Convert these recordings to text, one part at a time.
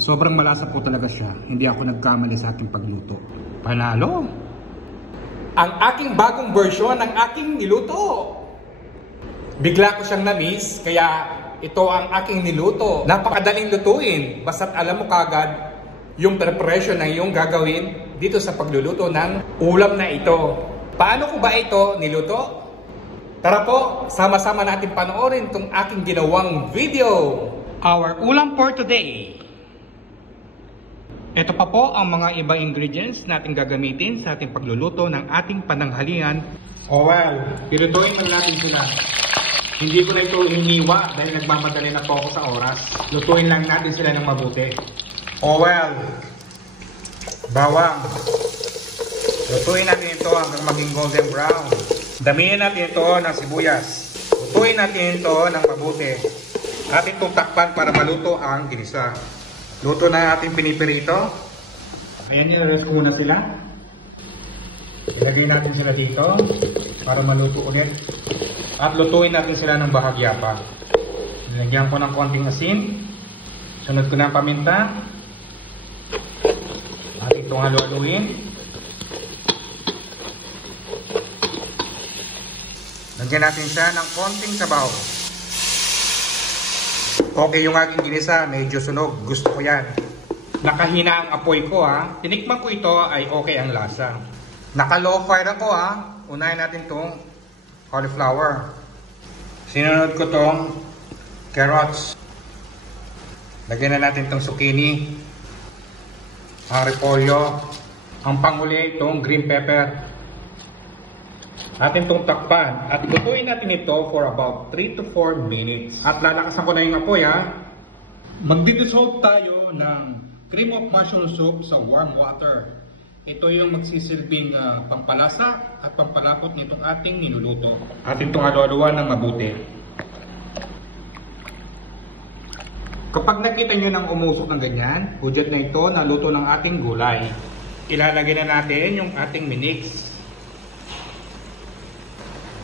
Sobrang malasa po talaga siya. Hindi ako nagkamali sa aking pagluto. Panalo! Ang aking bagong version ng aking niluto. Bigla ko siyang na-miss, kaya ito ang aking niluto. Napakadaling lutuin. Basta't alam mo kagad yung preparation na iyong gagawin dito sa pagluluto ng ulam na ito. Paano ko ba ito niluto? Tara po, sama-sama natin panoorin itong aking ginawang video. Our ulam for today. Ito pa po ang mga ibang ingredients natin gagamitin sa ating pagluluto ng ating pananghalian. Oh well, pilutuin lang natin sila. Hindi ko na ito iniwa dahil nagmamadali na po ako sa oras. Lutuin lang natin sila ng mabuti. Oh well, bawang. Lutuin natin ito hanggang maging golden brown. Damihan natin ito ng sibuyas. Lutuin natin ito ng mabuti. At itong takpan para maluto ang ginisa. Luto na ating pinipirito. Ayan, nilarest ko muna sila. Ilagay natin sila dito para maluto ulit. At lutuin natin sila ng bahagya pa. Nilagyan ko ng konting asin. Sunod ko na ang paminta. At itong halu-haluin. Lagyan natin siya ng konting sabaw. Okay yung aking ginisa, medyo sunog. Gusto ko yan. Nakahina ang apoy ko ha. Tinikman ko ito ay okay ang lasa. Naka-low fire ako ha. Unahin natin itong cauliflower. Sinunod ko itong carrots. Lagyan na natin itong zucchini. Ang repolyo. Ang panghuli itong green pepper. Atin itong takpan at lutuin natin ito for about 3 to 4 minutes. At lalakasan ko na yung apoy ha. Magdi-dissolve tayo ng cream of mushroom soup sa warm water. Ito yung magsisilbing pampalasa at pampalapot nitong ating niluluto. Atin itong halu-haluan ng mabuti. Kapag nakita nyo ng umusok ng ganyan, hudyat na ito na luto ng ating gulay. Ilalagay na natin yung ating minix.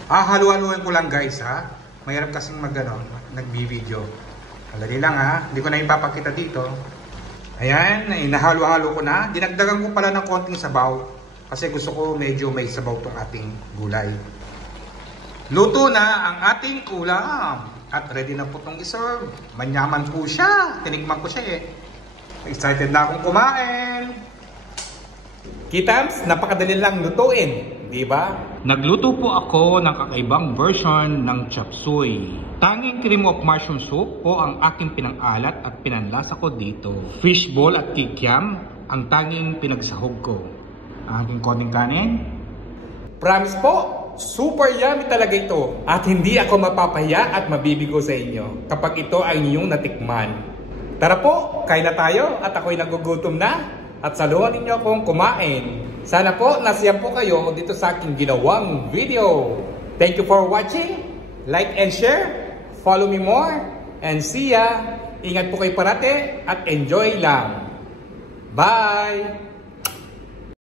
Halu-haluin ko lang guys ha. Mahirap kasing nagbi-video. Dali lang ha. Hindi ko na ipapakita dito. Ayan, nahalu-halo ko na. Dinagdagan ko pala ng konting sabaw. Kasi gusto ko medyo may sabaw tong ating gulay. Luto na ang ating ulam. At ready na po itong iserve. Manyaman po siya. Tinikman ko siya eh. Excited na akong kumain. Kitams, napakadali lang lutuin. Diba? Nagluto po ako ng kakaibang version ng chop suey. Tanging cream of mushroom soup po ang aking pinang-alat at pinanlasa ko dito. Fishball at kikiam ang tanging pinagsahog ko. Ang aking konting kanin. Promise po, super yummy talaga ito. At hindi ako mapapahiya at mabibigo sa inyo kapag ito ay inyong natikman. Tara po, kain na tayo at ako'y nagugutom na. At saluhan ninyo akong kumain. Sana po nasiyan po kayo dito sa aking ginawang video. Thank you for watching. Like and share. Follow me more. And see ya. Ingat po kayo parate at enjoy lang. Bye!